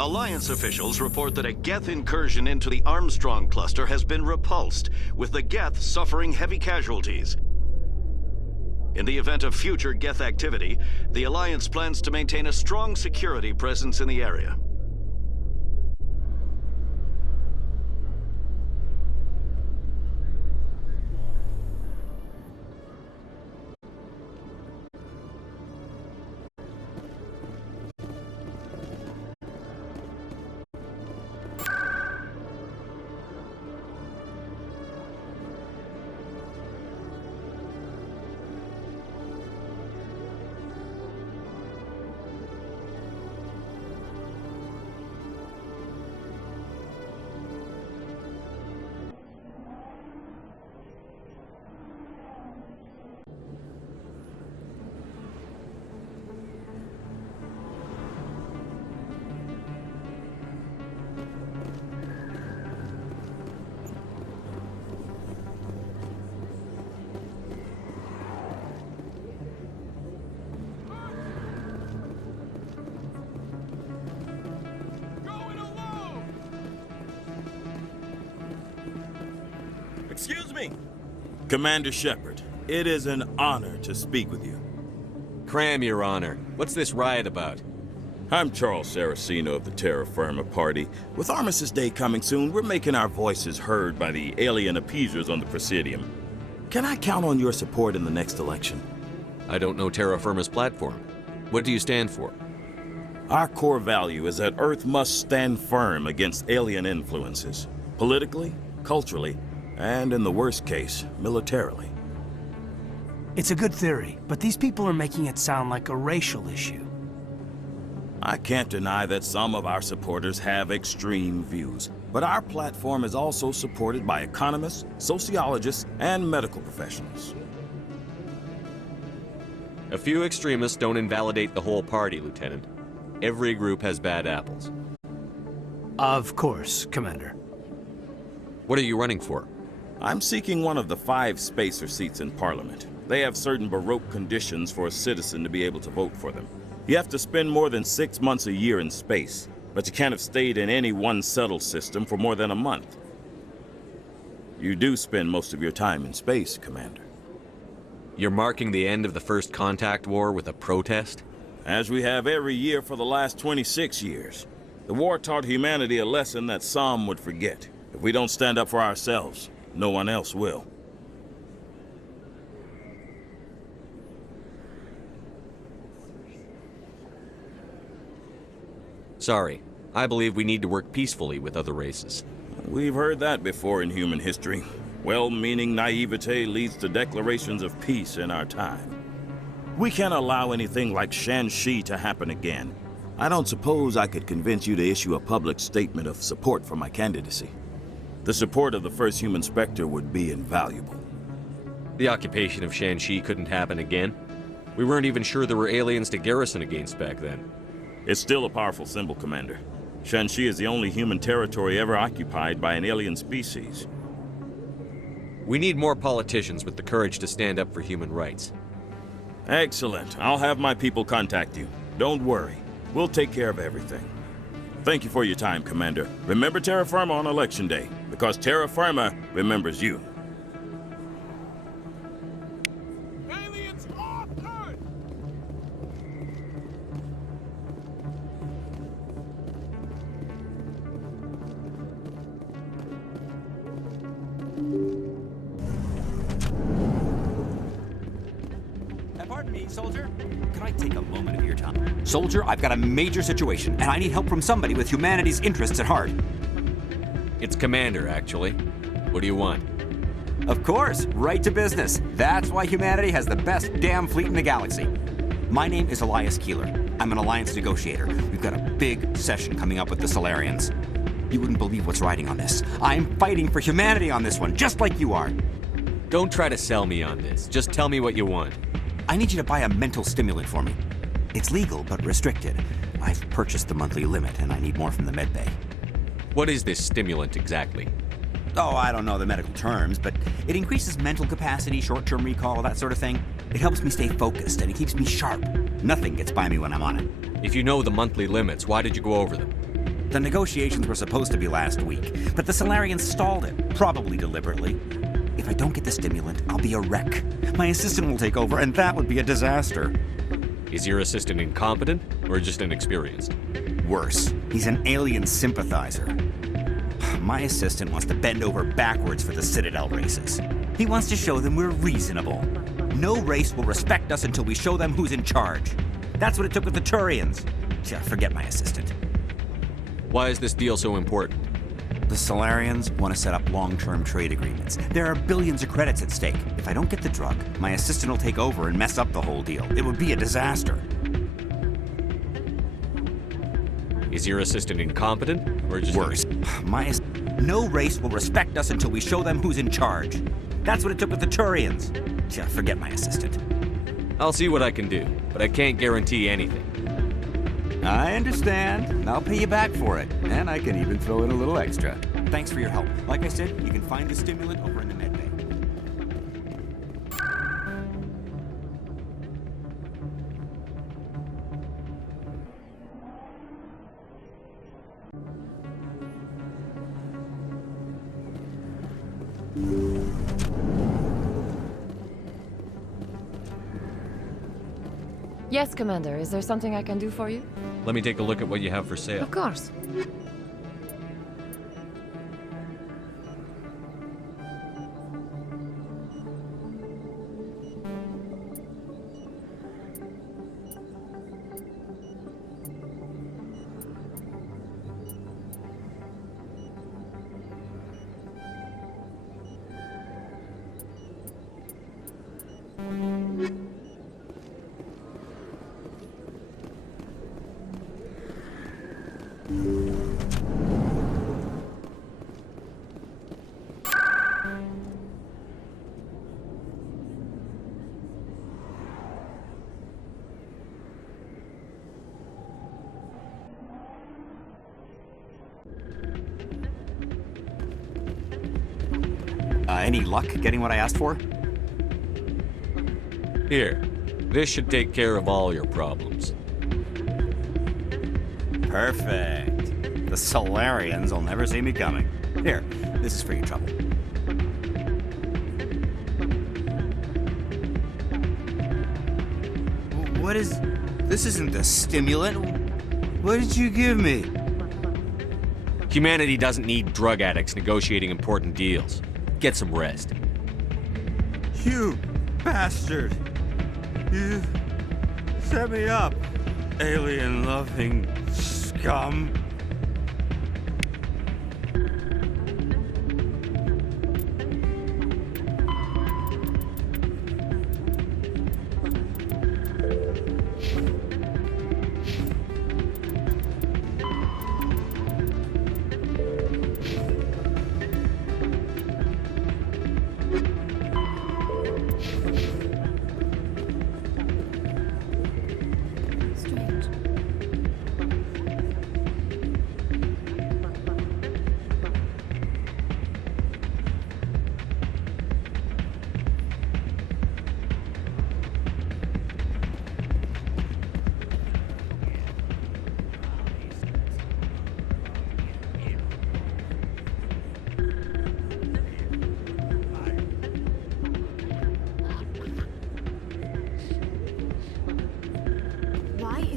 Alliance officials report that a Geth incursion into the Armstrong cluster has been repulsed, with the Geth suffering heavy casualties. In the event of future Geth activity, the Alliance plans to maintain a strong security presence in the area. Excuse me! Commander Shepard, it is an honor to speak with you. Cram, Your Honor. What's this riot about? I'm Charles Saraceno of the Terra Firma Party. With Armistice Day coming soon, we're making our voices heard by the alien appeasers on the Presidium. Can I count on your support in the next election? I don't know Terra Firma's platform. What do you stand for? Our core value is that Earth must stand firm against alien influences. Politically, culturally, and in the worst case, militarily. It's a good theory, but these people are making it sound like a racial issue. I can't deny that some of our supporters have extreme views, but our platform is also supported by economists, sociologists, and medical professionals. A few extremists don't invalidate the whole party, Lieutenant. Every group has bad apples. Of course, Commander. What are you running for? I'm seeking one of the 5 spacer seats in Parliament. They have certain Baroque conditions for a citizen to be able to vote for them. You have to spend more than 6 months a year in space, but you can't have stayed in any one settled system for more than a month. You do spend most of your time in space, Commander. You're marking the end of the First Contact War with a protest? As we have every year for the last 26 years. The war taught humanity a lesson that some would forget. If we don't stand up for ourselves, no one else will. Sorry. I believe we need to work peacefully with other races. We've heard that before in human history. Well-meaning naivete leads to declarations of peace in our time. We can't allow anything like Shanxi to happen again. I don't suppose I could convince you to issue a public statement of support for my candidacy. The support of the first human Spectre would be invaluable. The occupation of Shanxi couldn't happen again. We weren't even sure there were aliens to garrison against back then. It's still a powerful symbol, Commander. Shanxi is the only human territory ever occupied by an alien species. We need more politicians with the courage to stand up for human rights. Excellent. I'll have my people contact you. Don't worry. We'll take care of everything. Thank you for your time, Commander. Remember Terra Firma on Election Day, because Terra Firma remembers you. Aliens off Earth! Pardon me, soldier. Could I take a moment of your time? Soldier, I've got a major situation, and I need help from somebody with humanity's interests at heart. It's Commander, actually. What do you want? Of course, right to business. That's why humanity has the best damn fleet in the galaxy. My name is Elias Keeler. I'm an Alliance negotiator. We've got a big session coming up with the Solarians. You wouldn't believe what's riding on this. I'm fighting for humanity on this one, just like you are. Don't try to sell me on this. Just tell me what you want. I need you to buy a mental stimulant for me. It's legal, but restricted. I've purchased the monthly limit, and I need more from the medbay. What is this stimulant exactly? Oh, I don't know the medical terms, but it increases mental capacity, short-term recall, that sort of thing. It helps me stay focused, and it keeps me sharp. Nothing gets by me when I'm on it. If you know the monthly limits, why did you go over them? The negotiations were supposed to be last week, but the Solarians stalled it, probably deliberately. If I don't get the stimulant, I'll be a wreck. My assistant will take over, and that would be a disaster. Is your assistant incompetent or just inexperienced? Worse, he's an alien sympathizer. My assistant wants to bend over backwards for the Citadel races. He wants to show them we're reasonable. No race will respect us until we show them who's in charge. That's what it took with the Turians. Forget my assistant. Why is this deal so important? The Solarians want to set up long-term trade agreements. There are billions of credits at stake. If I don't get the drug, my assistant will take over and mess up the whole deal. It would be a disaster. Is your assistant incompetent or just... Worse. No race will respect us until we show them who's in charge. That's what it took with the Turians. Forget my assistant. I'll see what I can do, but I can't guarantee anything. I understand. I'll pay you back for it. And I can even throw in a little extra. Thanks for your help. Like I said, you can find the stimulant over in the med bay. Yes, Commander. Is there something I can do for you? Let me take a look at what you have for sale. Of course. Any luck getting what I asked for? Here. This should take care of all your problems. Perfect. The Solarians will never see me coming. Here, this is for your trouble. What is... This isn't the stimulant. What did you give me? Humanity doesn't need drug addicts negotiating important deals. Get some rest. You bastard! You set me up, alien-loving scum.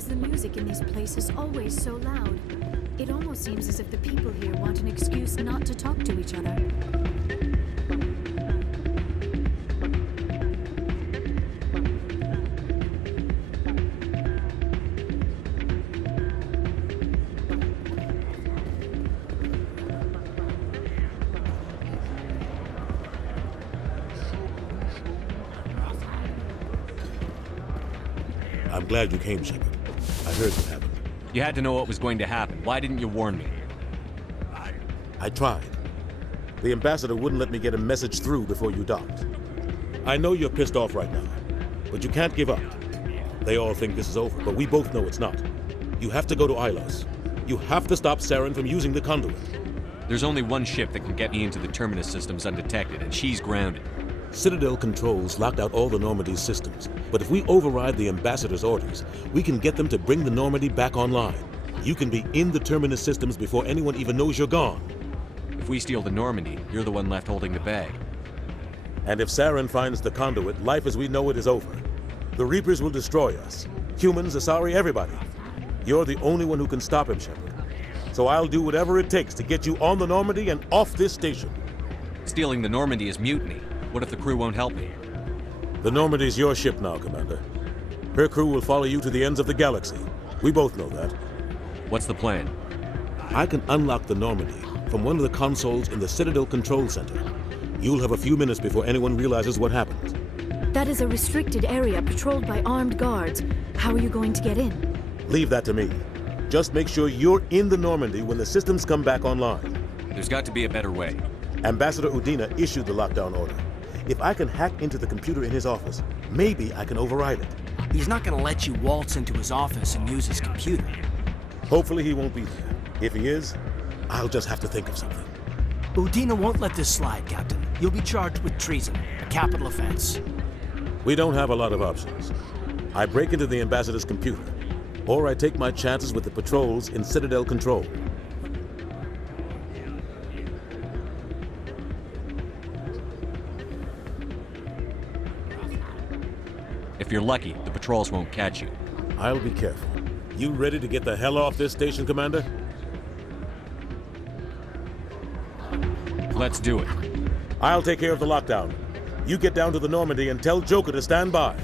The music in these places always so loud. It almost seems as if the people here want an excuse not to talk to each other. I'm glad you came, Shepard. I heard what happened. You had to know what was going to happen. Why didn't you warn me? I tried. The ambassador wouldn't let me get a message through before you docked. I know you're pissed off right now, but you can't give up. They all think this is over, but we both know it's not. You have to go to Ilos. You have to stop Saren from using the conduit. There's only one ship that can get me into the Terminus systems undetected, and she's grounded. Citadel controls locked out all the Normandy's systems, but if we override the ambassador's orders, we can get them to bring the Normandy back online. You can be in the Terminus systems before anyone even knows you're gone. If we steal the Normandy, you're the one left holding the bag. And if Saren finds the conduit, life as we know it is over. The Reapers will destroy us. Humans, Asari, everybody. You're the only one who can stop him, Shepard. So I'll do whatever it takes to get you on the Normandy and off this station. Stealing the Normandy is mutiny. What if the crew won't help me? The Normandy's your ship now, Commander. Her crew will follow you to the ends of the galaxy. We both know that. What's the plan? I can unlock the Normandy from one of the consoles in the Citadel Control Center. You'll have a few minutes before anyone realizes what happened. That is a restricted area patrolled by armed guards. How are you going to get in? Leave that to me. Just make sure you're in the Normandy when the systems come back online. There's got to be a better way. Ambassador Udina issued the lockdown order. If I can hack into the computer in his office, maybe I can override it. He's not gonna let you waltz into his office and use his computer. Hopefully he won't be there. If he is, I'll just have to think of something. Udina won't let this slide, Captain. You'll be charged with treason, a capital offense. We don't have a lot of options. I break into the Ambassador's computer, or I take my chances with the patrols in Citadel Control. If you're lucky, the patrols won't catch you. I'll be careful. You ready to get the hell off this station, Commander? Let's do it. I'll take care of the lockdown. You get down to the Normandy and tell Joker to stand by.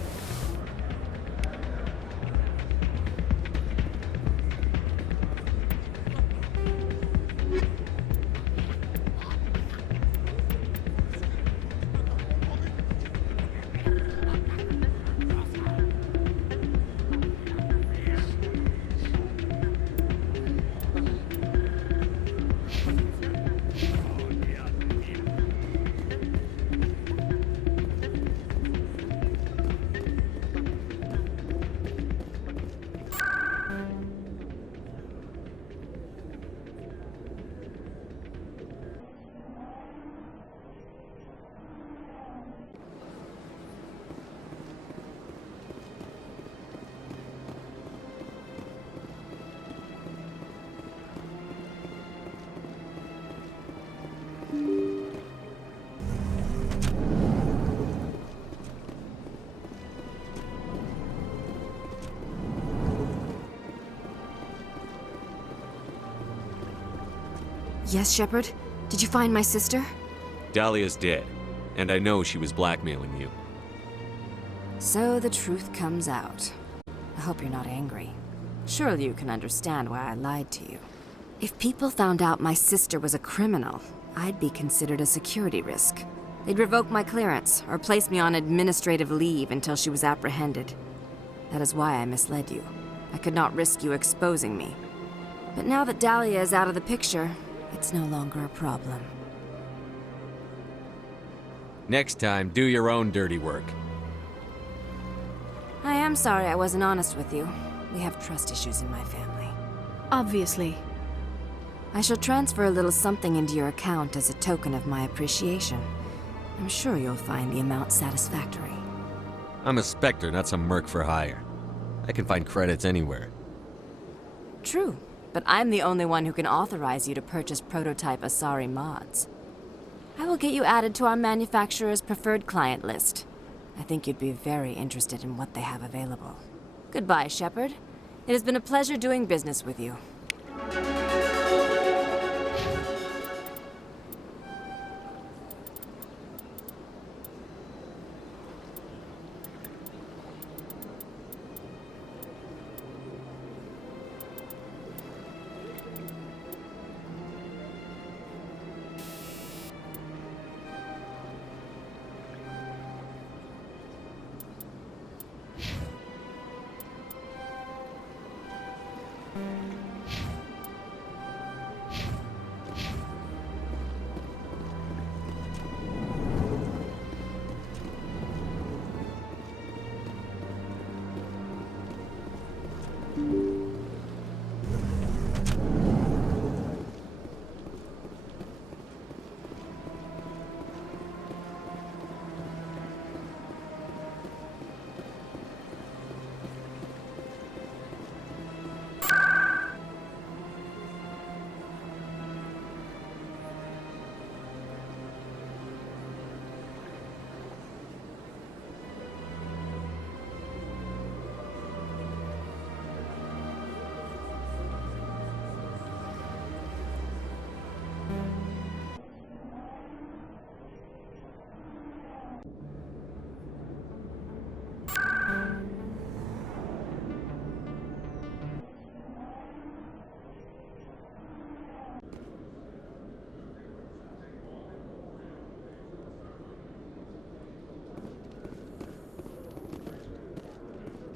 Yes, Shepard? Did you find my sister? Dahlia's dead, and I know she was blackmailing you. So the truth comes out. I hope you're not angry. Surely you can understand why I lied to you. If people found out my sister was a criminal, I'd be considered a security risk. They'd revoke my clearance, or place me on administrative leave until she was apprehended. That is why I misled you. I could not risk you exposing me. But now that Dahlia is out of the picture, it's no longer a problem. Next time, do your own dirty work. I am sorry I wasn't honest with you. We have trust issues in my family. Obviously. I shall transfer a little something into your account as a token of my appreciation. I'm sure you'll find the amount satisfactory. I'm a Spectre, not some merc for hire. I can find credits anywhere. True, but I'm the only one who can authorize you to purchase prototype Asari mods. I will get you added to our manufacturer's preferred client list. I think you'd be very interested in what they have available. Goodbye, Shepard. It has been a pleasure doing business with you.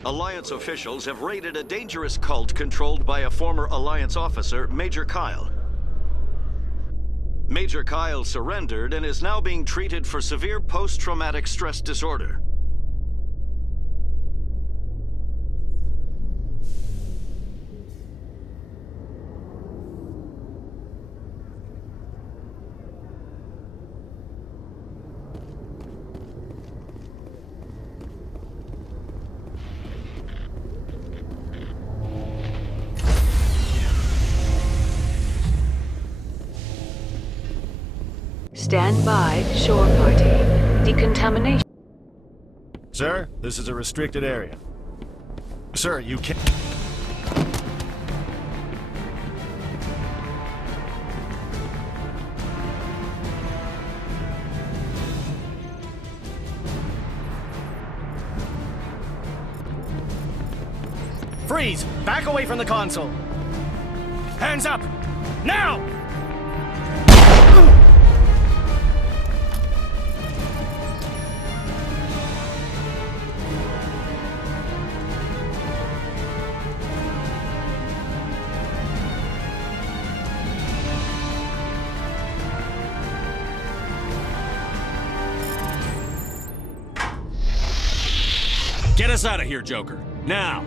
Alliance officials have raided a dangerous cult controlled by a former Alliance officer, Major Kyle. Major Kyle surrendered and is now being treated for severe post-traumatic stress disorder. Stand by, shore party. Decontamination. Sir, this is a restricted area. Sir, you can't... Freeze! Back away from the console! Hands up! Now! Get us out of here, Joker. Now!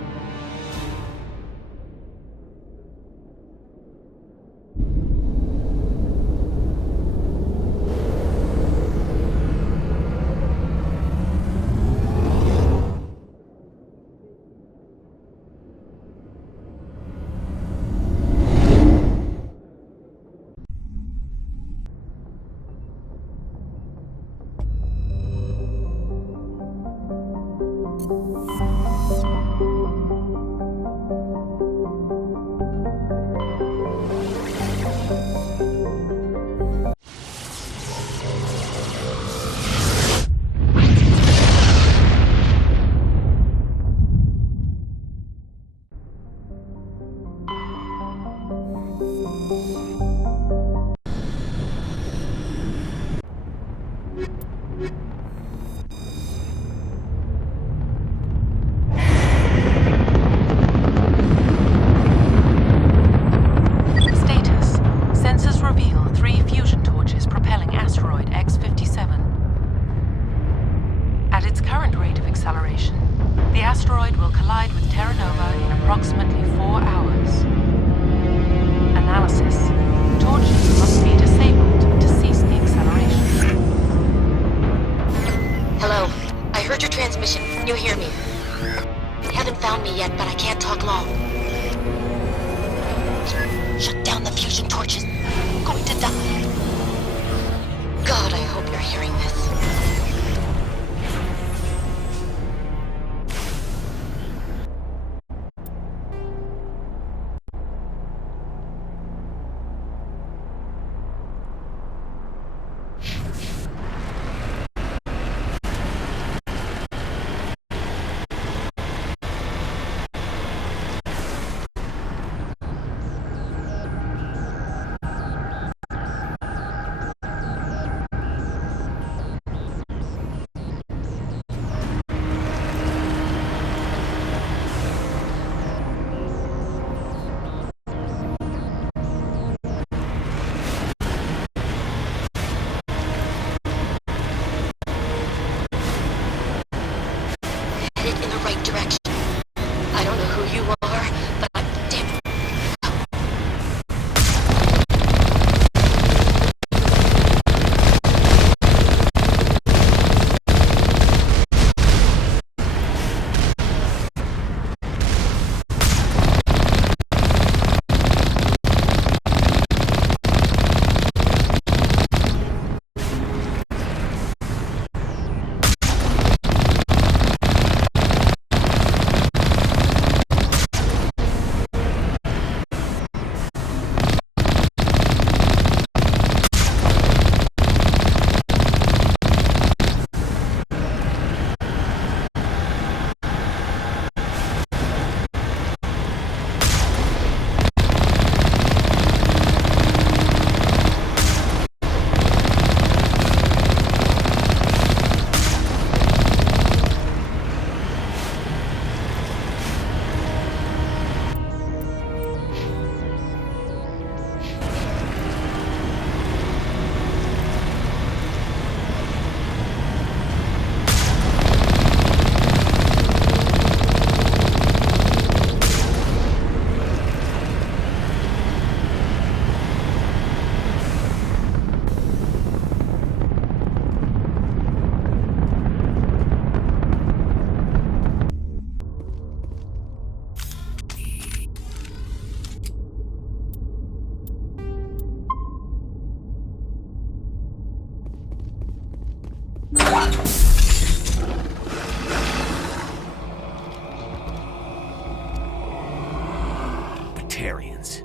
Batarians.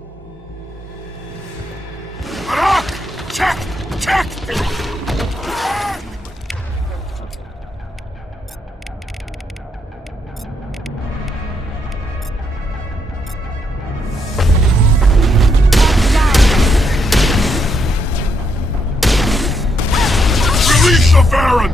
Check! Check! Release the Baron!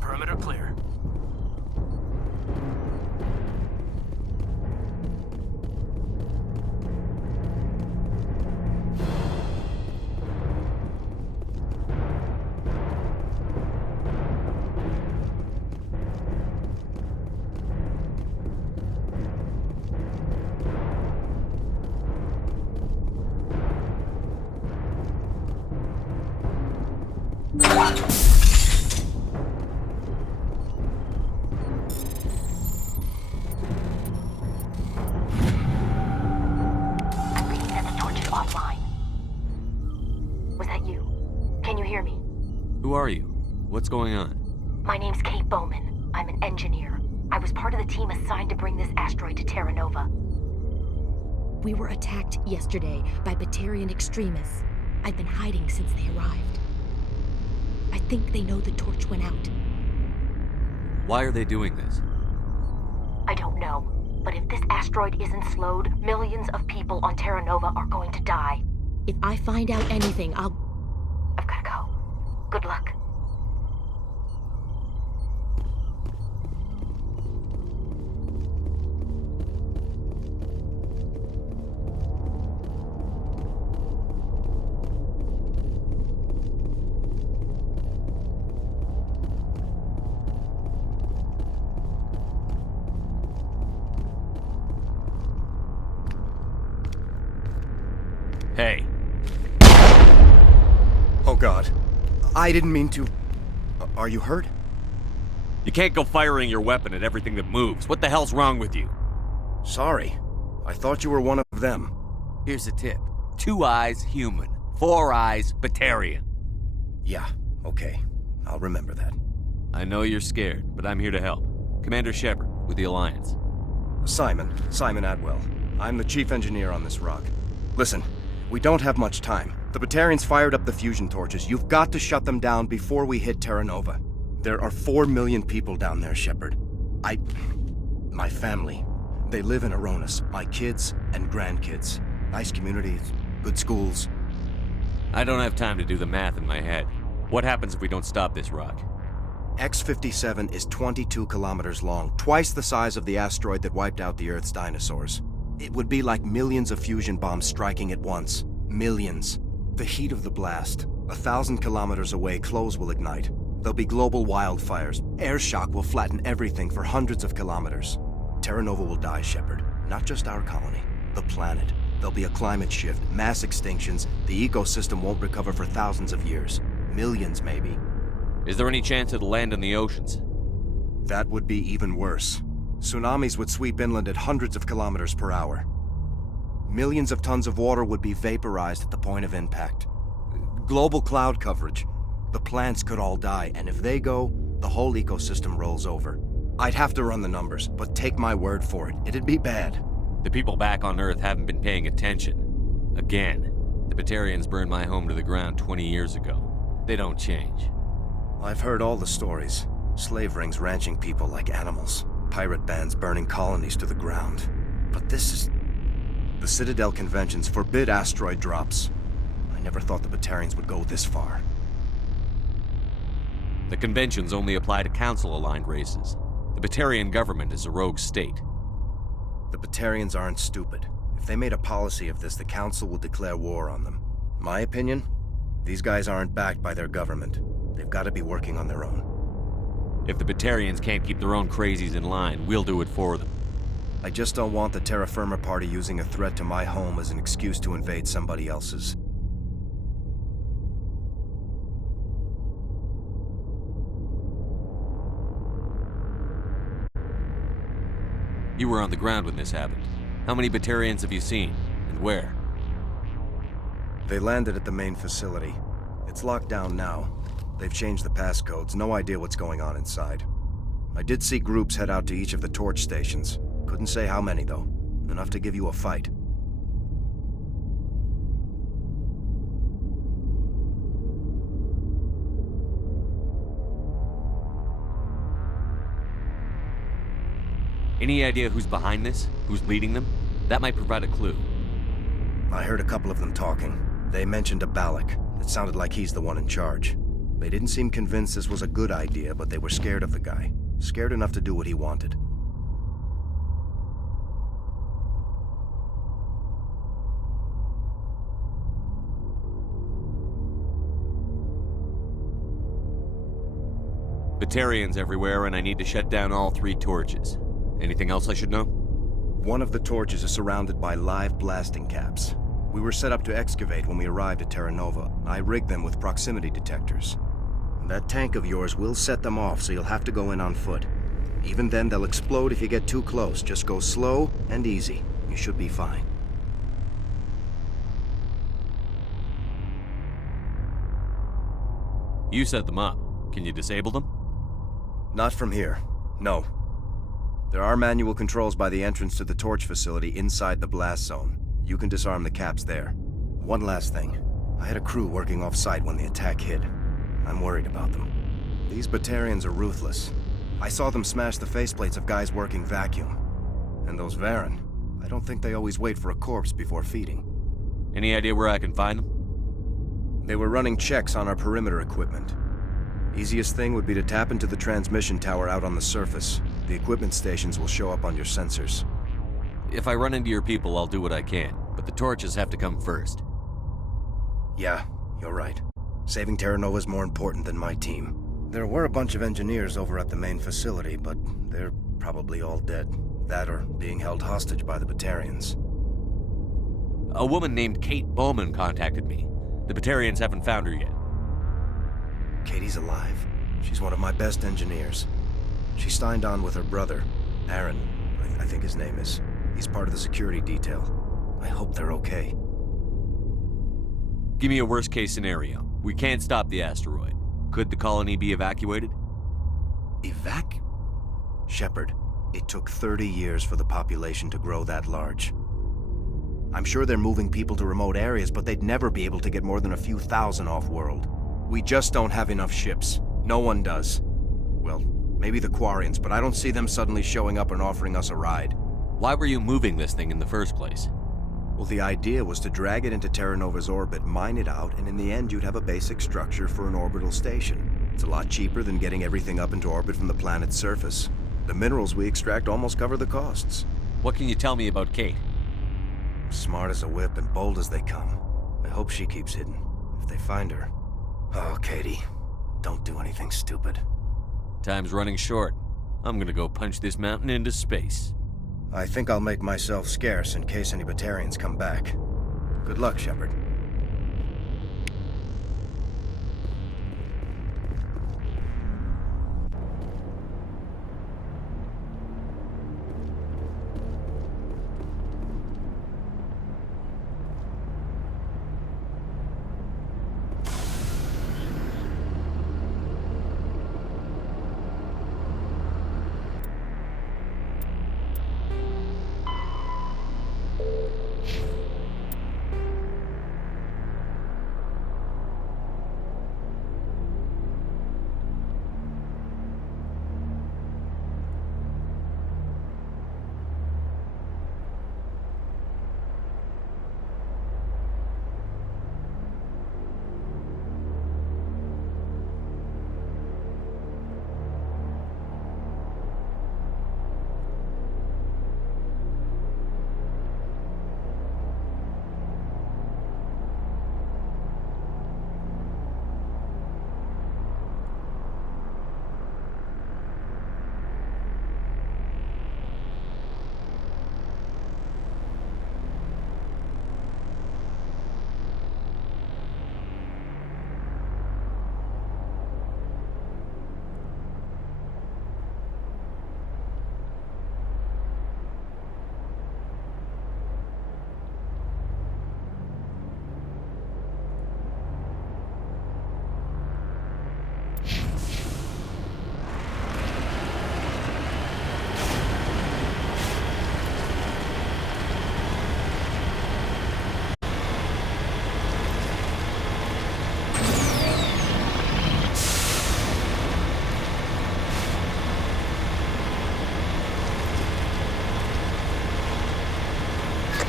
Perimeter clear. Who are you? What's going on? My name's Kate Bowman. I'm an engineer. I was part of the team assigned to bring this asteroid to Terra Nova. We were attacked yesterday by Batarian extremists. I've been hiding since they arrived. I think they know the torch went out. Why are they doing this? I don't know, but if this asteroid isn't slowed, millions of people on Terra Nova are going to die. If I find out anything, I've gotta go. Good luck. Hey. Oh God. I didn't mean to... Are you hurt? You can't go firing your weapon at everything that moves. What the hell's wrong with you? Sorry. I thought you were one of them. Here's a tip. 2 eyes, human. 4 eyes, Batarian. Yeah, okay. I'll remember that. I know you're scared, but I'm here to help. Commander Shepard, with the Alliance. Simon Atwell. I'm the chief engineer on this rock. Listen, we don't have much time. The Batarians fired up the fusion torches. You've got to shut them down before we hit Terra Nova. There are 4 million people down there, Shepard. My family. They live in Aronis, my kids and grandkids. Nice communities, good schools. I don't have time to do the math in my head. What happens if we don't stop this rock? X-57 is 22 kilometers long, twice the size of the asteroid that wiped out the Earth's dinosaurs. It would be like millions of fusion bombs striking at once. Millions. The heat of the blast. 1,000 kilometers away, clothes will ignite. There'll be global wildfires. Air shock will flatten everything for hundreds of kilometers. Terra Nova will die, Shepard. Not just our colony. The planet. There'll be a climate shift, mass extinctions. The ecosystem won't recover for thousands of years. Millions, maybe. Is there any chance it'll land in the oceans? That would be even worse. Tsunamis would sweep inland at hundreds of kilometers per hour. Millions of tons of water would be vaporized at the point of impact. Global cloud coverage. The plants could all die, and if they go, the whole ecosystem rolls over. I'd have to run the numbers, but take my word for it, it'd be bad. The people back on Earth haven't been paying attention. Again, the Batarians burned my home to the ground 20 years ago. They don't change. I've heard all the stories. Slave rings ranching people like animals. Pirate bands burning colonies to the ground. But this is... The Citadel conventions forbid asteroid drops. I never thought the Batarians would go this far. The conventions only apply to Council-aligned races. The Batarian government is a rogue state. The Batarians aren't stupid. If they made a policy of this, the Council would declare war on them. My opinion? These guys aren't backed by their government. They've got to be working on their own. If the Batarians can't keep their own crazies in line, we'll do it for them. I just don't want the Terra Firma Party using a threat to my home as an excuse to invade somebody else's. You were on the ground when this happened. How many Batarians have you seen, and where? They landed at the main facility. It's locked down now. They've changed the passcodes, no idea what's going on inside. I did see groups head out to each of the torch stations. Couldn't say how many, though. Enough to give you a fight. Any idea who's behind this? Who's leading them? That might provide a clue. I heard a couple of them talking. They mentioned a Balak. It sounded like he's the one in charge. They didn't seem convinced this was a good idea, but they were scared of the guy. Scared enough to do what he wanted. Batarians everywhere, and I need to shut down all 3 torches. Anything else I should know? One of the torches is surrounded by live blasting caps. We were set up to excavate when we arrived at Terra Nova. I rigged them with proximity detectors. That tank of yours will set them off, so you'll have to go in on foot. Even then, they'll explode if you get too close. Just go slow and easy. You should be fine. You set them up. Can you disable them? Not from here. No. There are manual controls by the entrance to the torch facility inside the blast zone. You can disarm the caps there. One last thing. I had a crew working off-site when the attack hit. I'm worried about them. These Batarians are ruthless. I saw them smash the faceplates of guys working vacuum. And those Varen, I don't think they always wait for a corpse before feeding. Any idea where I can find them? They were running checks on our perimeter equipment. Easiest thing would be to tap into the transmission tower out on the surface. The equipment stations will show up on your sensors. If I run into your people, I'll do what I can, but the torches have to come first. Yeah, you're right. Saving Terra Nova is more important than my team. There were a bunch of engineers over at the main facility, but they're probably all dead. That or being held hostage by the Batarians. A woman named Kate Bowman contacted me. The Batarians haven't found her yet. Katie's alive. She's one of my best engineers. She signed on with her brother, Aaron, I think his name is. He's part of the security detail. I hope they're okay. Give me a worst-case scenario. We can't stop the asteroid. Could the colony be evacuated? Shepard, it took 30 years for the population to grow that large. I'm sure they're moving people to remote areas, but they'd never be able to get more than a few thousand off-world. We just don't have enough ships. No one does. Well, maybe the Quarians, but I don't see them suddenly showing up and offering us a ride. Why were you moving this thing in the first place? Well, the idea was to drag it into Terra Nova's orbit, mine it out, and in the end you'd have a basic structure for an orbital station. It's a lot cheaper than getting everything up into orbit from the planet's surface. The minerals we extract almost cover the costs. What can you tell me about Kate? Smart as a whip and bold as they come. I hope she keeps hidden. If they find her... Oh, Katie, don't do anything stupid. Time's running short. I'm gonna go punch this mountain into space. I think I'll make myself scarce in case any Batarians come back. Good luck, Shepard.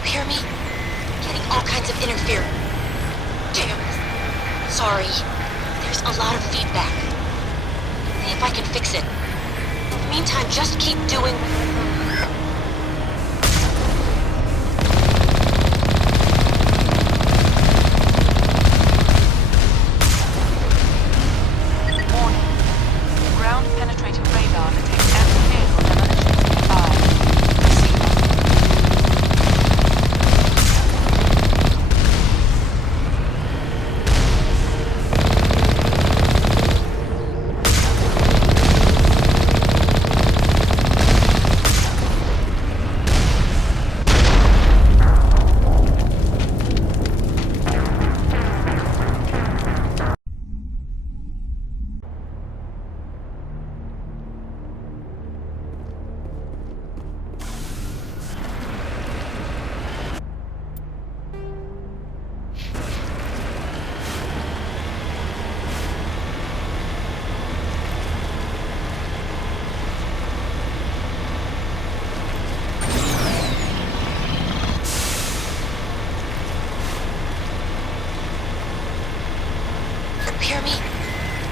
Hear me? Getting all kinds of interference. Damn. Sorry. There's a lot of feedback. See if I can fix it. In the meantime, just keep doing... Warning. Ground-penetrating radar detects anti-vehicle demolitions nearby. Proceed. Hear me?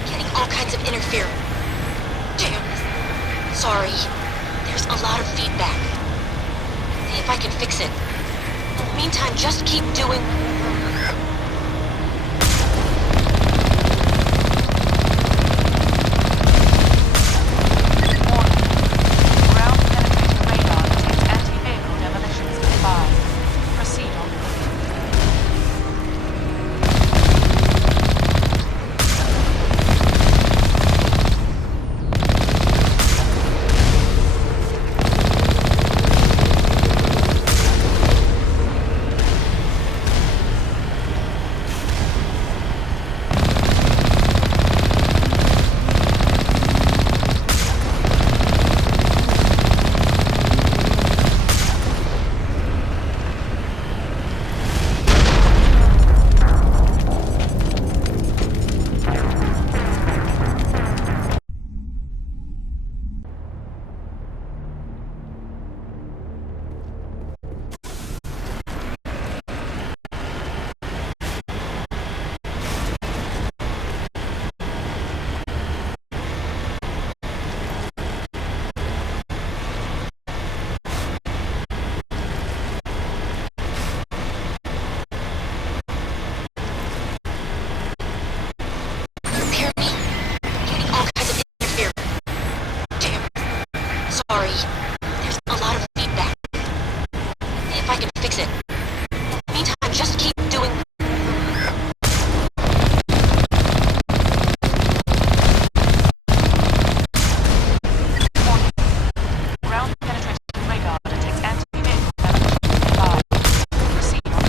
Getting all kinds of interference. Damn. Sorry. There's a lot of feedback. See if I can fix it. In the meantime, just keep doing... Ground-penetrating radar detects anti-vehicle demolitions nearby. Proceed on. sorry. There's a lot of feedback. If I can fix it. In the meantime, just keep doing... Ground penetrating radar detects anti-vehicle damage nearby. Proceed on.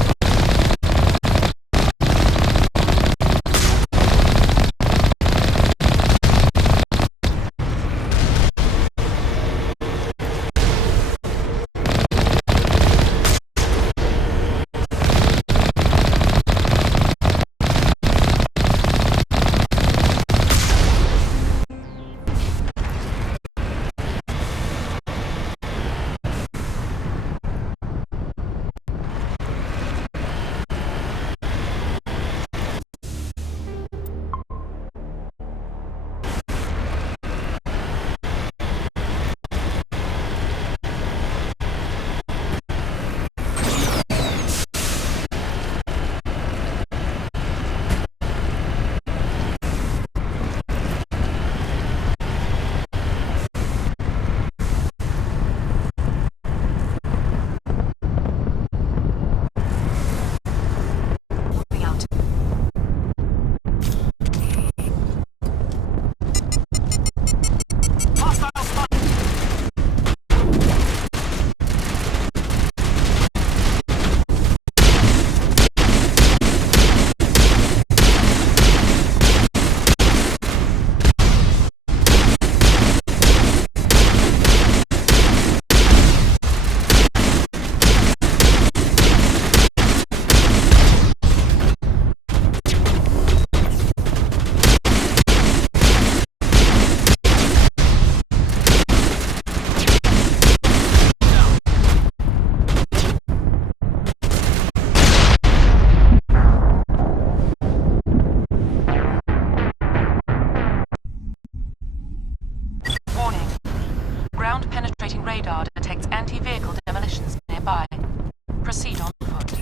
Warning. Ground penetrating radar detects anti-vehicle demolitions nearby. Proceed on foot.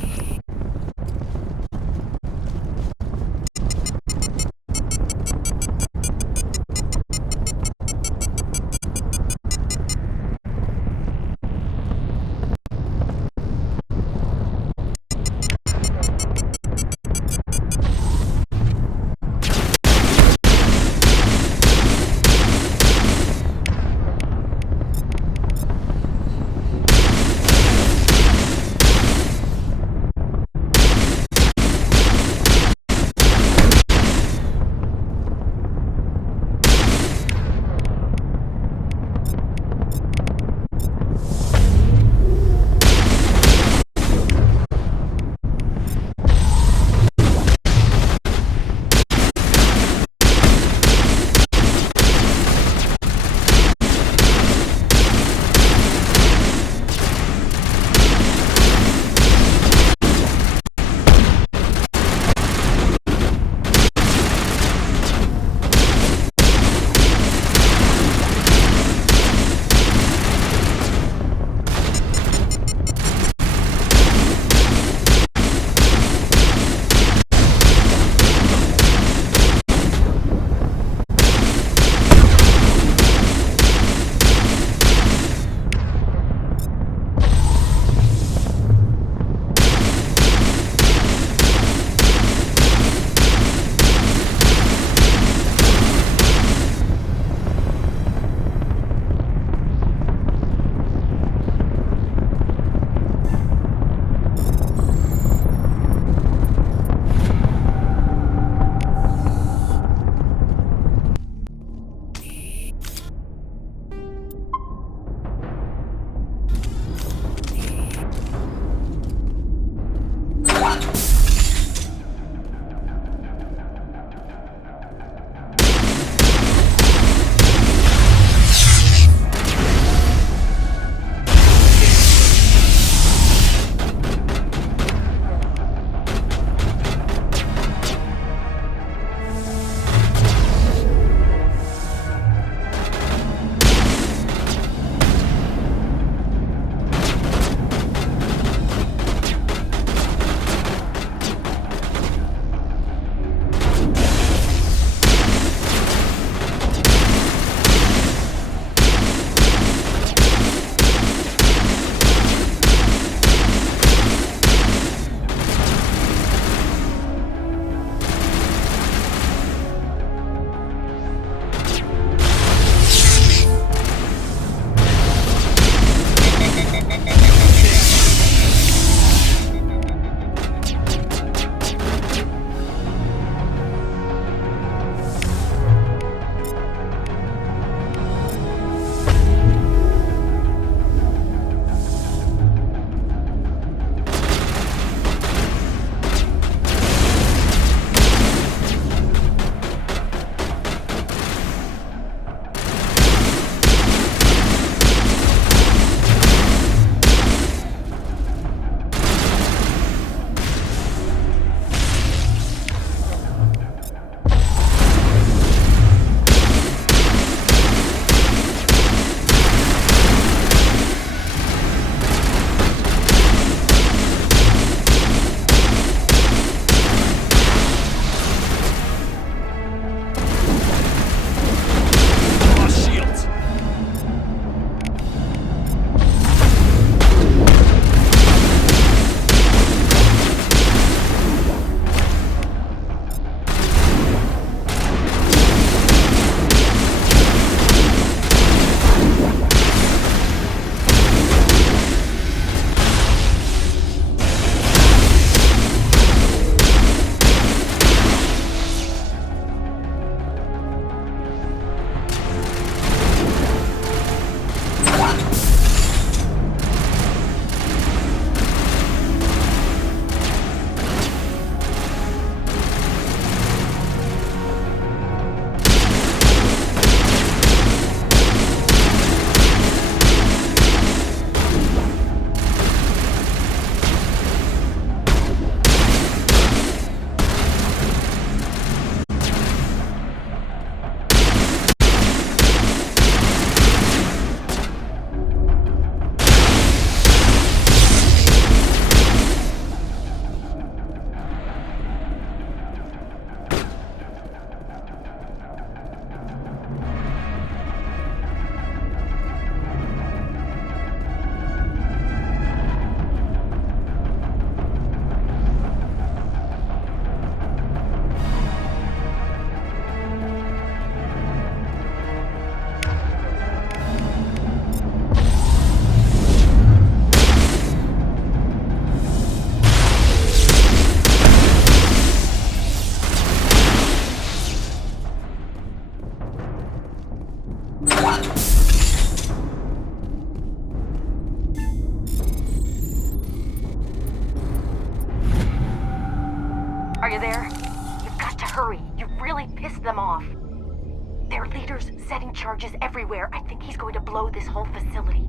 he's going to blow this whole facility.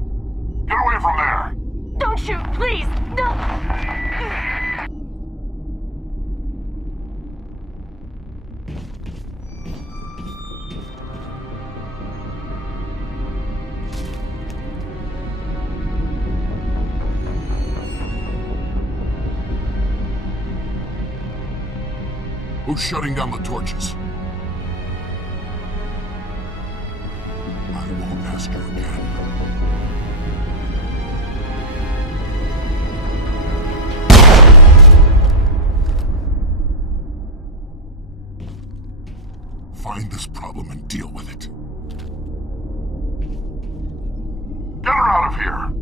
Get away from there! Don't shoot, please! No! Who's shutting down the torches? I won't ask you again. Find this problem and deal with it. Get her out of here!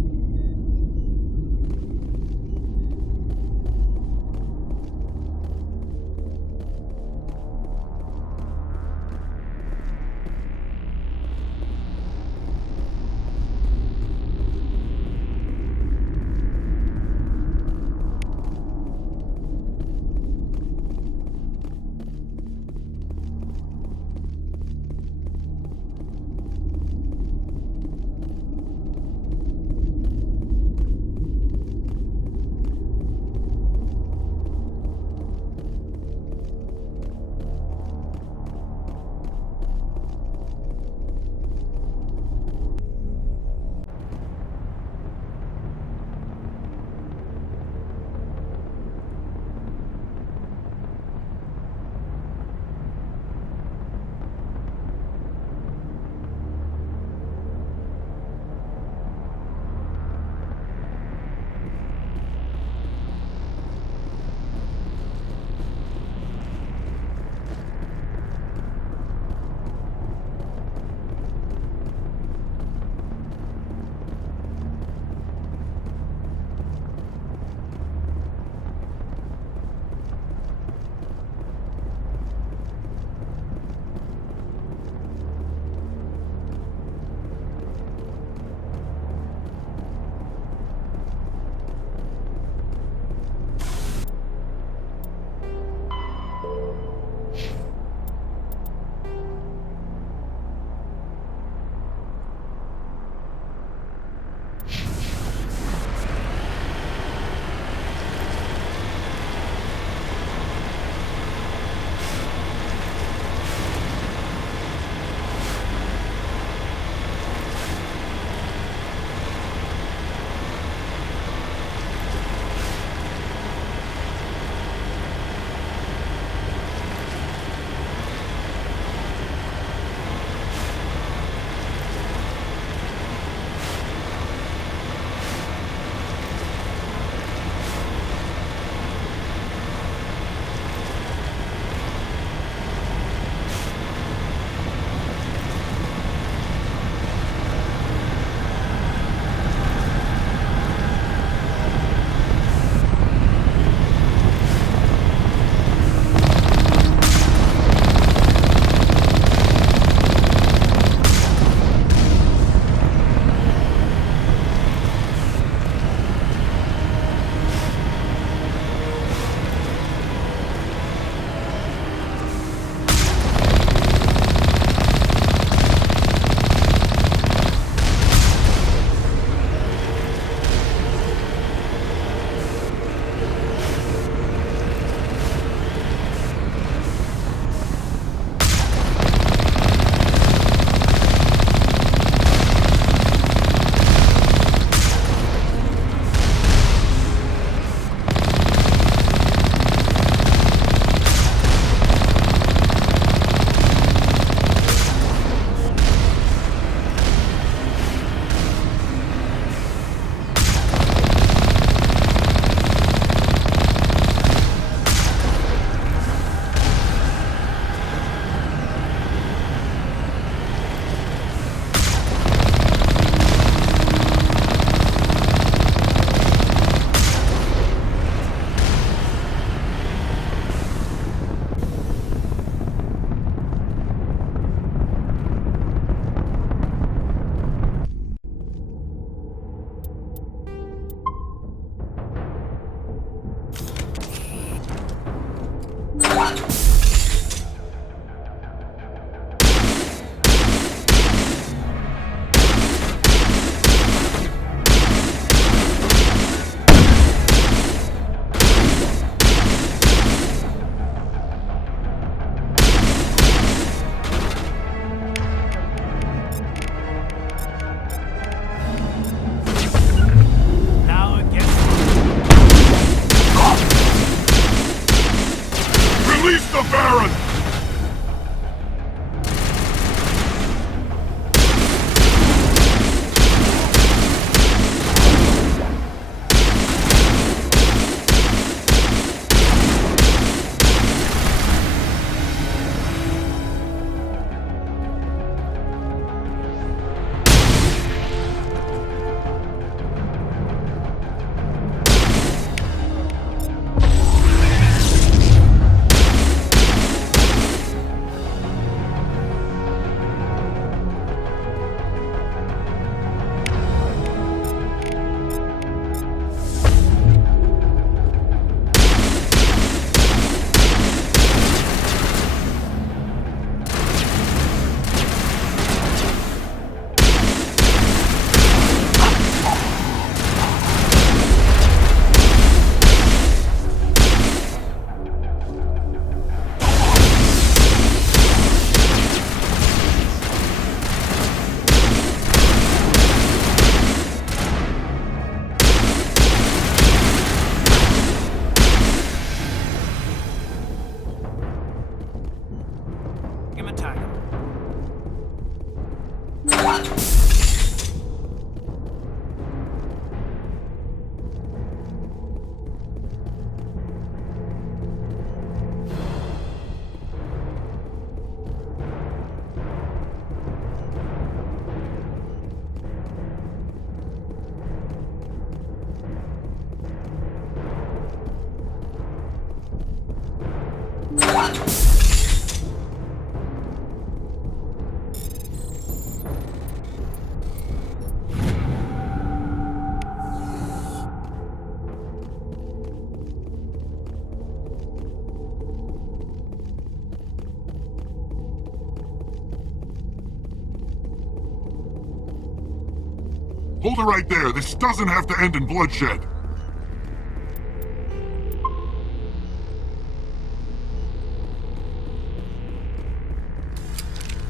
Hold it right there. This doesn't have to end in bloodshed.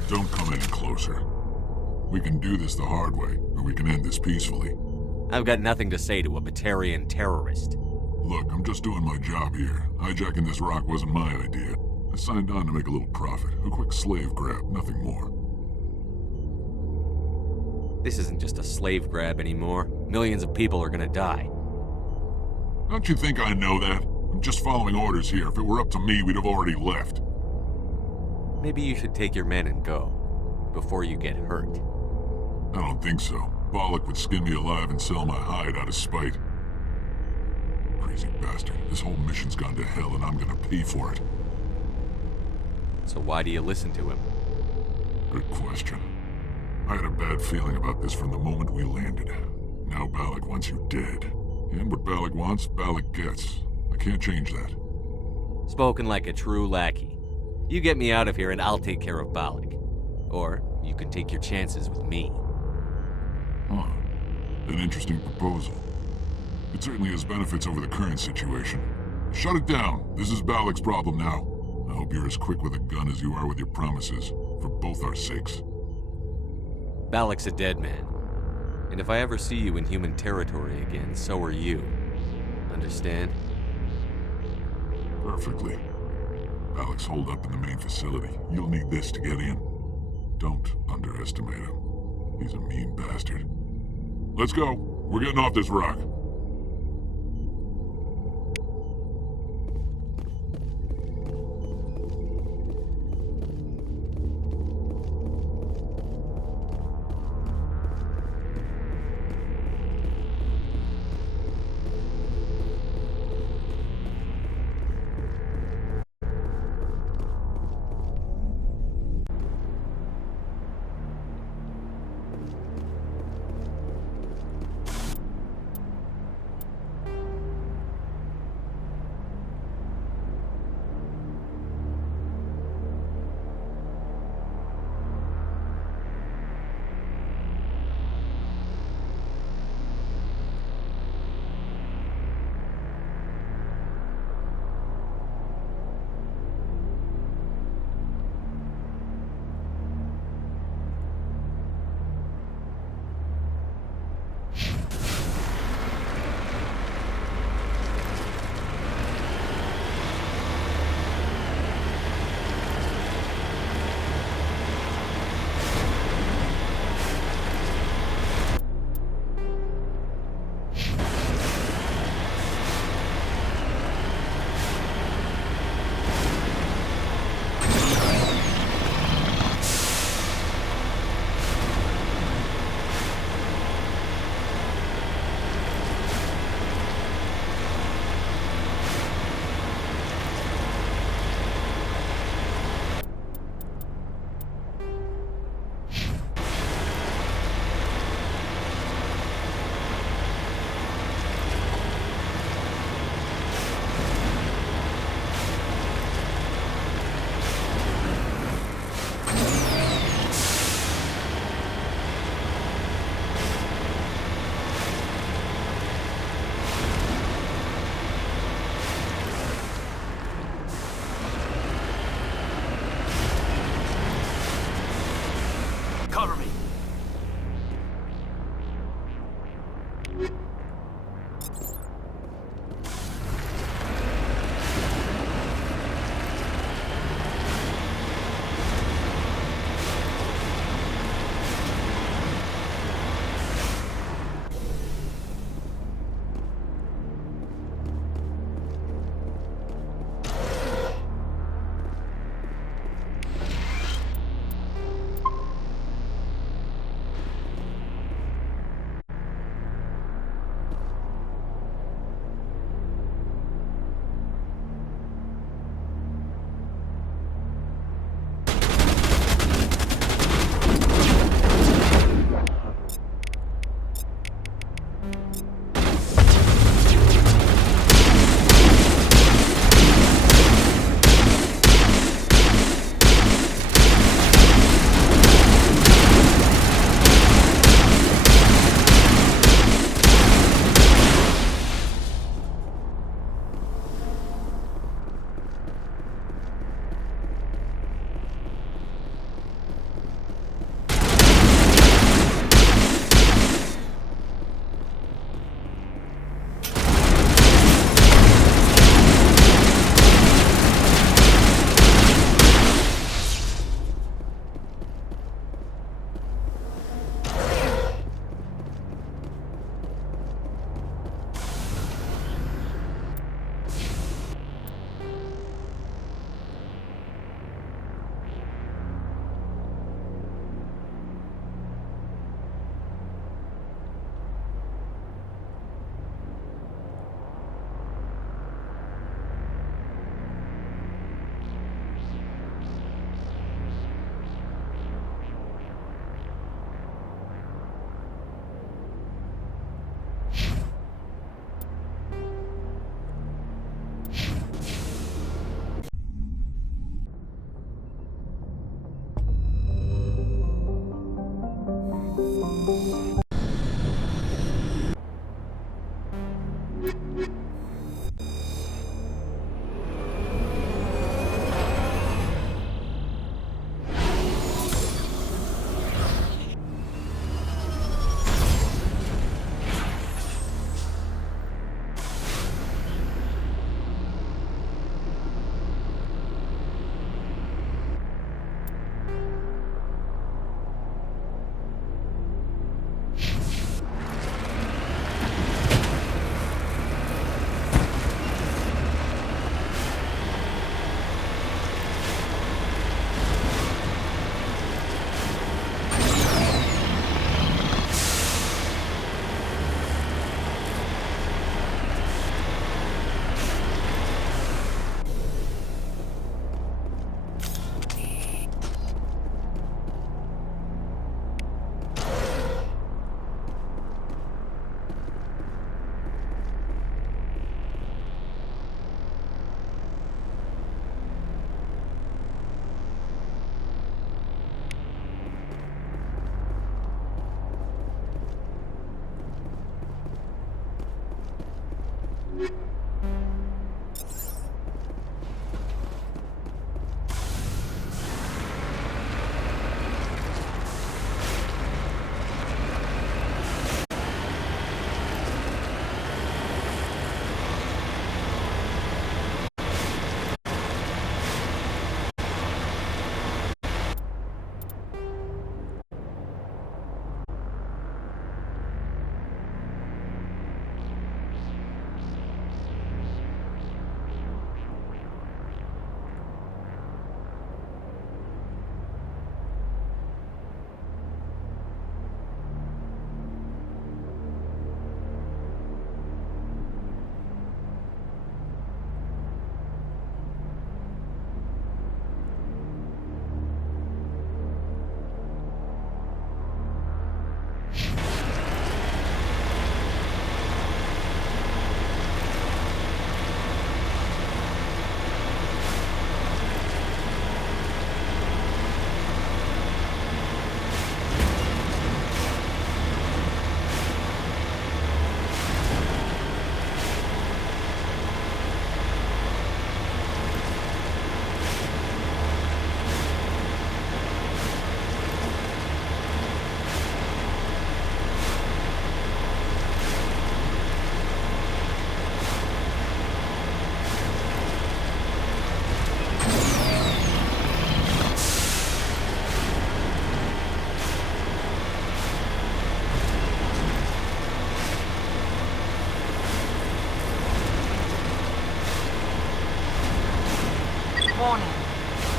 Don't come any closer. We can do this the hard way, or we can end this peacefully. I've got nothing to say to a Batarian terrorist. Look, I'm just doing my job here. Hijacking this rock wasn't my idea. I signed on to make a little profit. A quick slave grab, nothing more. This isn't just a slave grab anymore. Millions of people are gonna die. Don't you think I know that? I'm just following orders here. If it were up to me, we'd have already left. Maybe you should take your men and go, before you get hurt. I don't think so. Bollock would skin me alive and sell my hide out of spite. Crazy bastard. This whole mission's gone to hell and I'm gonna pay for it. So why do you listen to him? Good question. I had a bad feeling about this from the moment we landed. Now Bollock wants you dead. And what Bollock wants, Bollock gets. I can't change that. Spoken like a true lackey. You get me out of here and I'll take care of Bollock. Or you can take your chances with me. Huh. An interesting proposal. It certainly has benefits over the current situation. Shut it down. This is Bollock's problem now. I hope you're as quick with a gun as you are with your promises, for both our sakes. Bollock's a dead man. And if I ever see you in human territory again, so are you. Understand? Perfectly. Bollock's holed up in the main facility. You'll need this to get in. Don't underestimate him. He's a mean bastard. Let's go. We're getting off this rock. Cover me. Warning.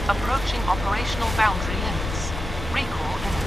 Approaching operational boundary limits. Recall imminent.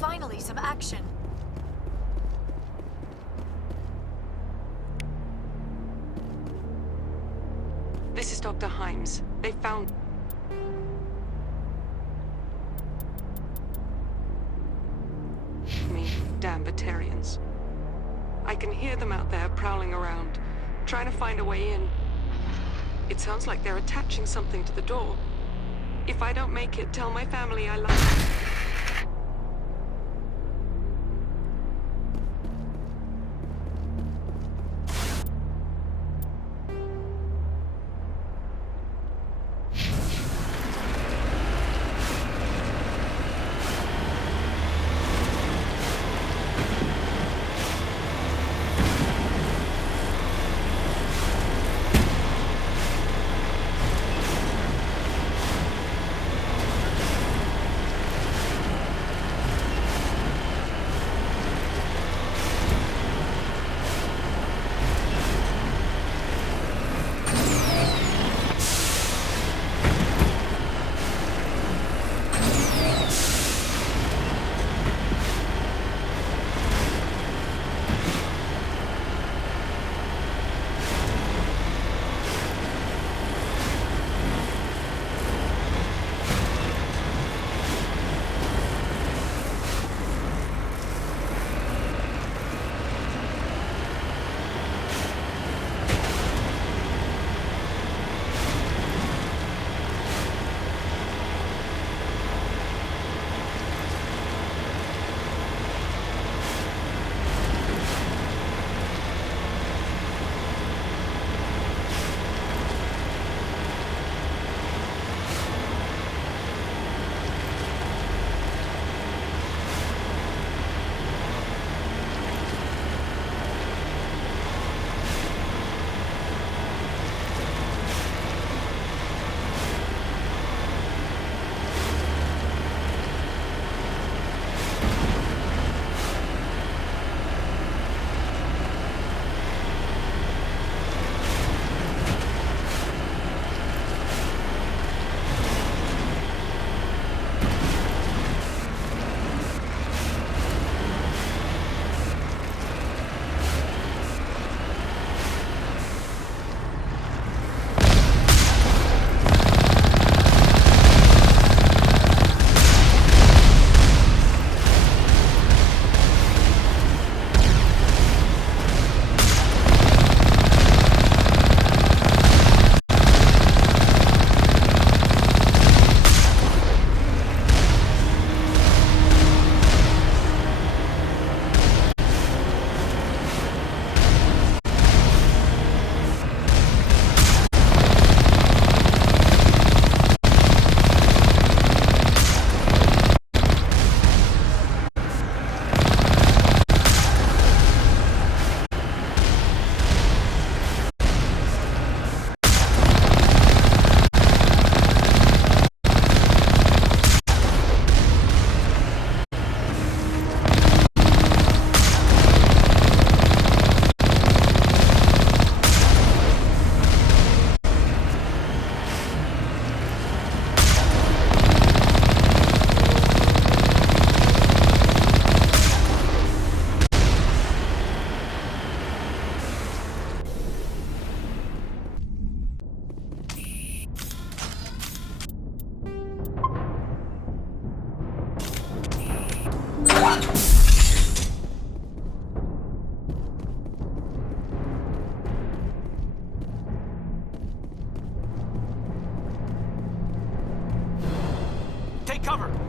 Finally, some action. This is Dr. Himes. They found... me, damn Batarians. I can hear them out there prowling around, trying to find a way in. It sounds like they're attaching something to the door. If I don't make it, tell my family I love them. Take cover!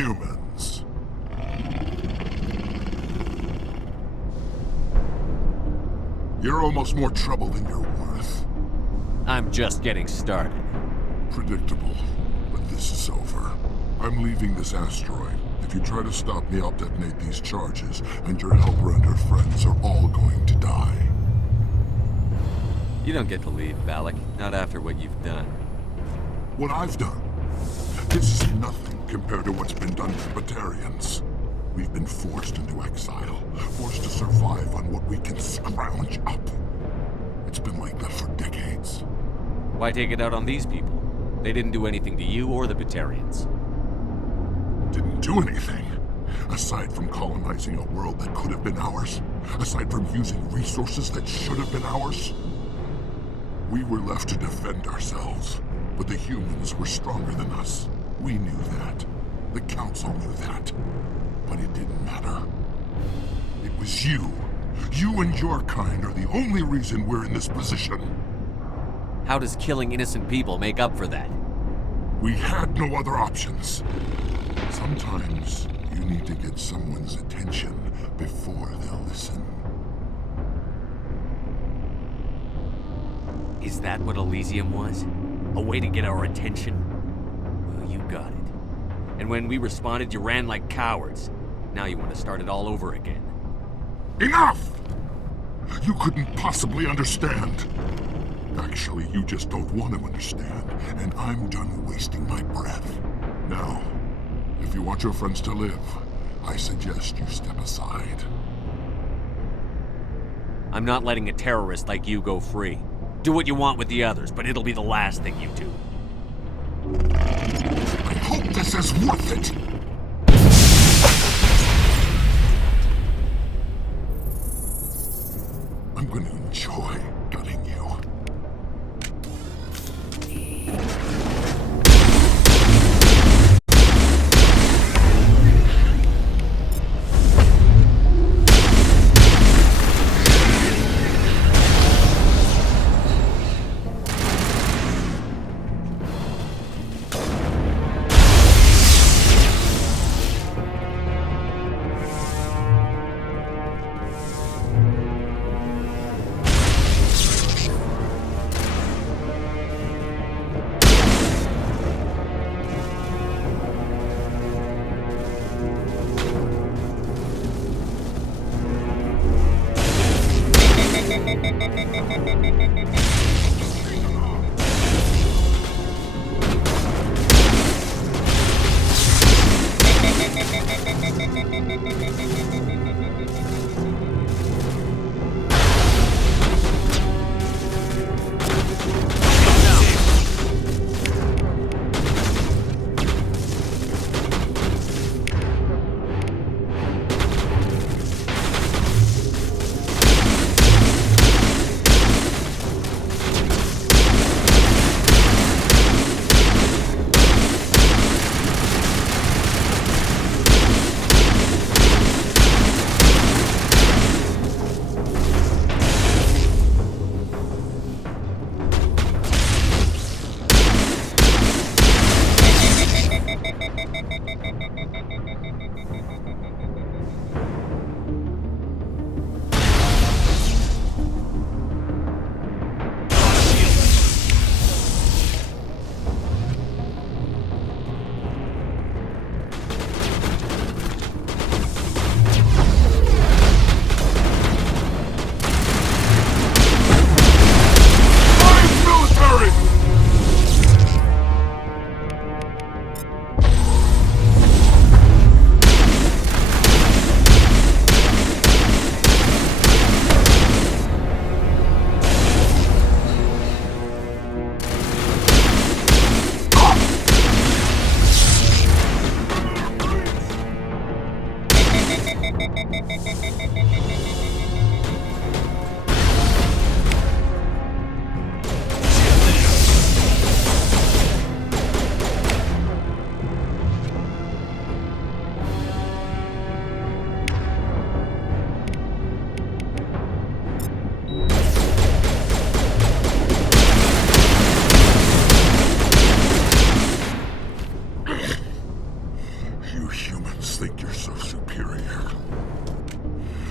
humans. You're almost more trouble than you're worth. I'm just getting started. Predictable, but this is over. I'm leaving this asteroid. The If you try to stop me, I'll detonate these charges, and your helper and her friends are all going to die. You don't get to leave, Valak. Not after what you've done. What I've done? This is nothing compared to what's been done to the Batarians. We've been forced into exile, forced to survive on what we can scrounge up. It's been like that for decades. Why take it out on these people? They didn't do anything to you or the Batarians. Didn't do anything. Aside from colonizing a world that could have been ours. Aside from using resources that should have been ours. We were left to defend ourselves. But the humans were stronger than us. We knew that. The Council knew that. But it didn't matter. It was you. You and your kind are the only reason we're in this position. How does killing innocent people make up for that? We had no other options. Sometimes you need to get someone's attention before they'll listen. Is that what Elysium was? A way to get our attention? Well, you got it. And when we responded, you ran like cowards. Now you want to start it all over again. Enough! You couldn't possibly understand. Actually, you just don't want to understand, and I'm done wasting my breath. Now, if you want your friends to live, I suggest you step aside. I'm not letting a terrorist like you go free. Do what you want with the others, but it'll be the last thing you do. I hope this is worth it! I'm going to enjoy gutting you.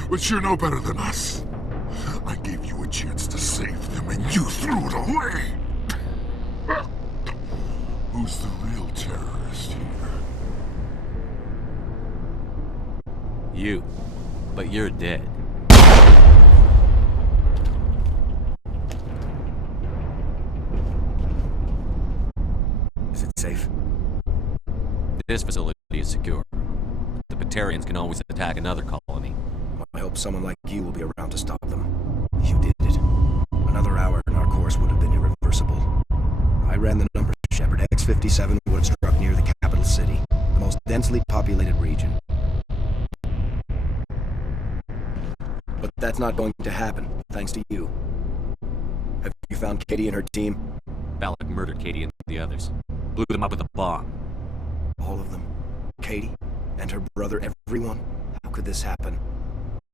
But you're no better than us. I gave you a chance to save them, and you threw it away! Who's the real terrorist here? You. But you're dead. Is it safe? This facility is secure. The Batarians can always attack another colony. I hope someone like you will be around to stop them. You did it. Another hour and our course would have been irreversible. I ran the numbers, Shepard. X-57 would have struck near the capital city, the most densely populated region. But that's not going to happen, thanks to you. Have you found Katie and her team? Balak murdered Katie and the others. Blew them up with a bomb. All of them? Katie? And her brother? Everyone? How could this happen?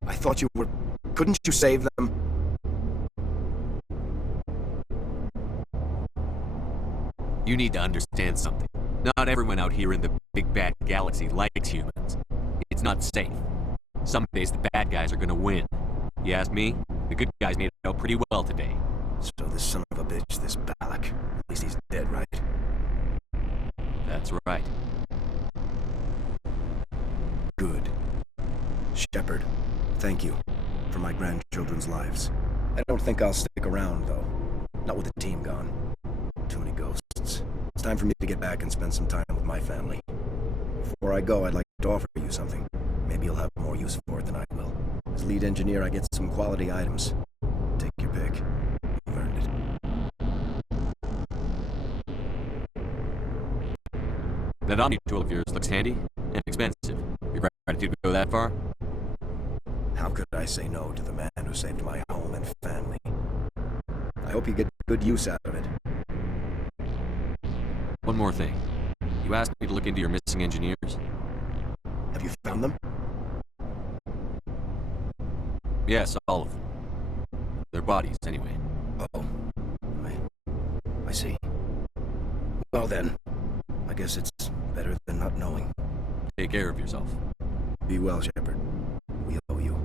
I thought you were... Couldn't you save them? You need to understand something. Not everyone out here in the big bad galaxy likes humans. It's not safe. Some days the bad guys are gonna win. You ask me, the good guys made it out pretty well today. So this son of a bitch, this Balak, at least he's dead, right? That's right. Good. Shepard, thank you for my grandchildren's lives. I don't think I'll stick around, though. Not with the team gone. Too many ghosts. It's time for me to get back and spend some time with my family. Before I go, I'd like to offer you something. Maybe you'll have more use for it than I will. As lead engineer, I get some quality items. Take your pick. You've earned it. That Omni tool of yours looks handy and expensive. Your gratitude would go that far? How could I say no to the man who saved my home and family? I hope you get good use out of it. One more thing. You asked me to look into your missing engineers. Have you found them? Yes, all of them. Their bodies, anyway. Oh. I see. Well then, I guess it's better than not knowing. Take care of yourself. Be well, Shepard. We owe you.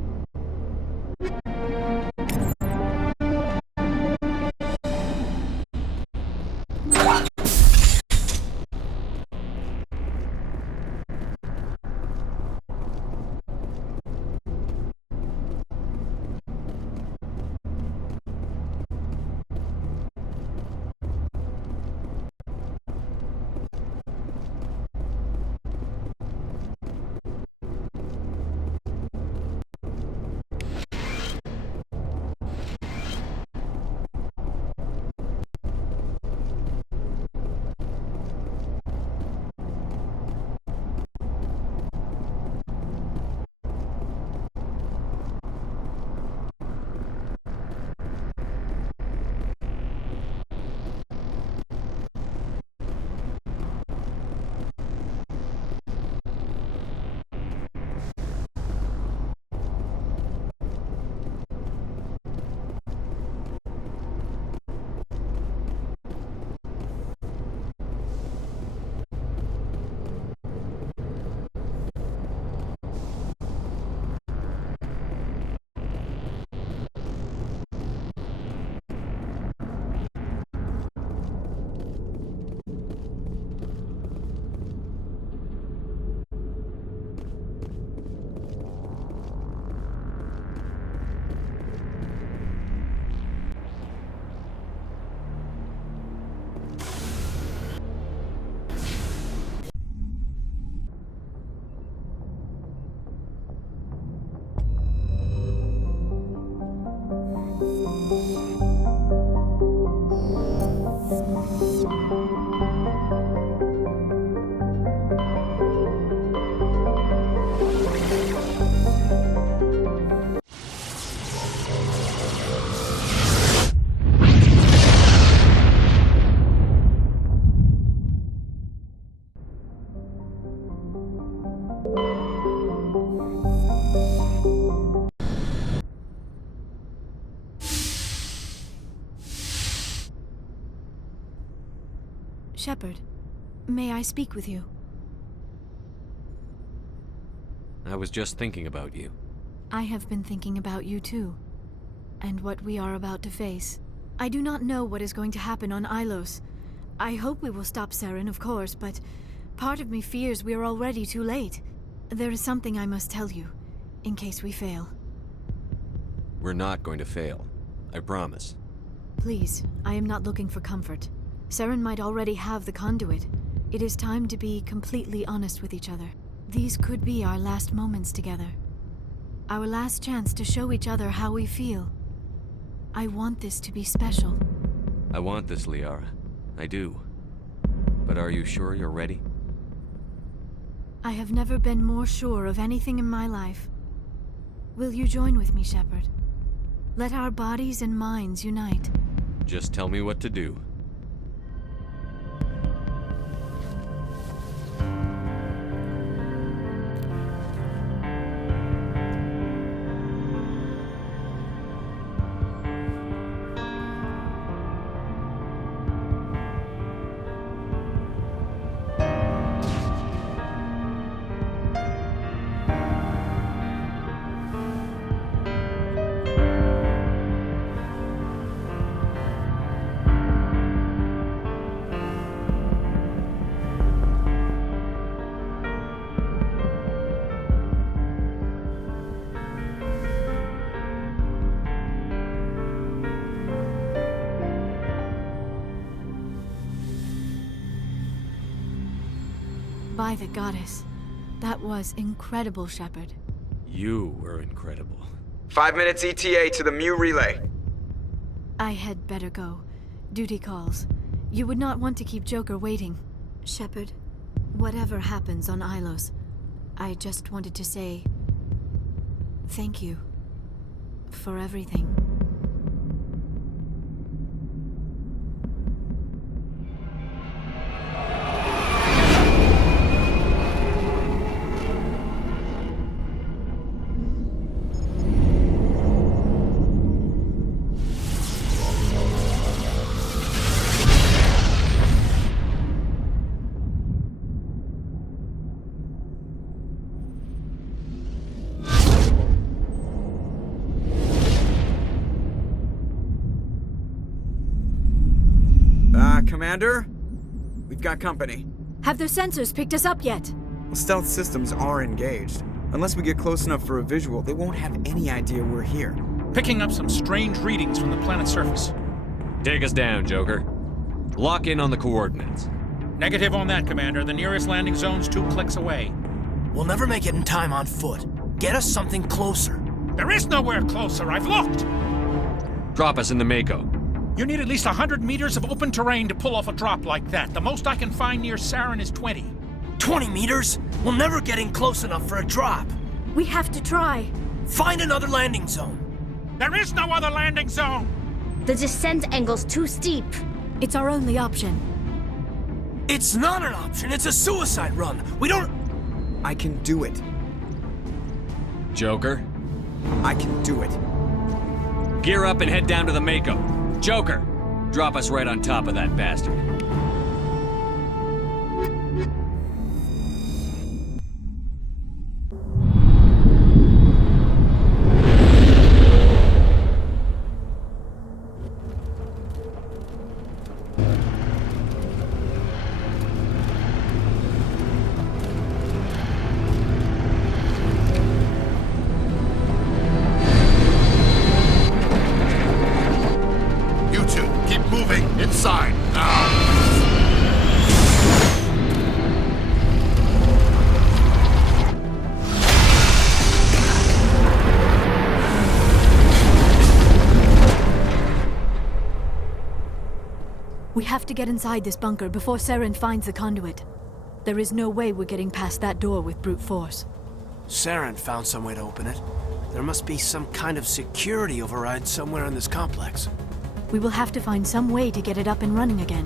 Shepard, may I speak with you? I was just thinking about you. I have been thinking about you too, and what we are about to face. I do not know what is going to happen on Ilos. I hope we will stop Saren, of course, but part of me fears we are already too late. There is something I must tell you. in case we fail. We're not going to fail. I promise. Please, I am not looking for comfort. Saren might already have the conduit. It is time to be completely honest with each other. These could be our last moments together. Our last chance to show each other how we feel. I want this to be special. I want this, Liara. I do. But are you sure you're ready? I have never been more sure of anything in my life. Will you join with me, Shepard? Let our bodies and minds unite. Just tell me what to do. By the goddess. That was incredible, Shepard. You were incredible. 5 minutes ETA to the Mu relay. I had better go. Duty calls. You would not want to keep Joker waiting. Shepard, whatever happens on Ilos, I just wanted to say thank you for everything. Commander? We've got company. Have their sensors picked us up yet? Well, stealth systems are engaged. Unless we get close enough for a visual, they won't have any idea we're here. Picking up some strange readings from the planet's surface. Take us down, Joker. Lock in on the coordinates. Negative on that, Commander. The nearest landing zone's 2 clicks away. We'll never make it in time on foot. Get us something closer. There is nowhere closer. I've looked. Drop us in the Mako. You need at least 100 meters of open terrain to pull off a drop like that. The most I can find near Saren is 20. 20 meters? We'll never get in close enough for a drop. We have to try. Find another landing zone. There is no other landing zone. The descent angle's too steep. It's our only option. It's not an option. It's a suicide run. We don't... I can do it. Joker? I can do it. Gear up and head down to the Mako. Joker, drop us right on top of that bastard. Inside, now! We have to get inside this bunker before Saren finds the conduit. There is no way we're getting past that door with brute force. Saren found some way to open it. There must be some kind of security override somewhere in this complex. We will have to find some way to get it up and running again.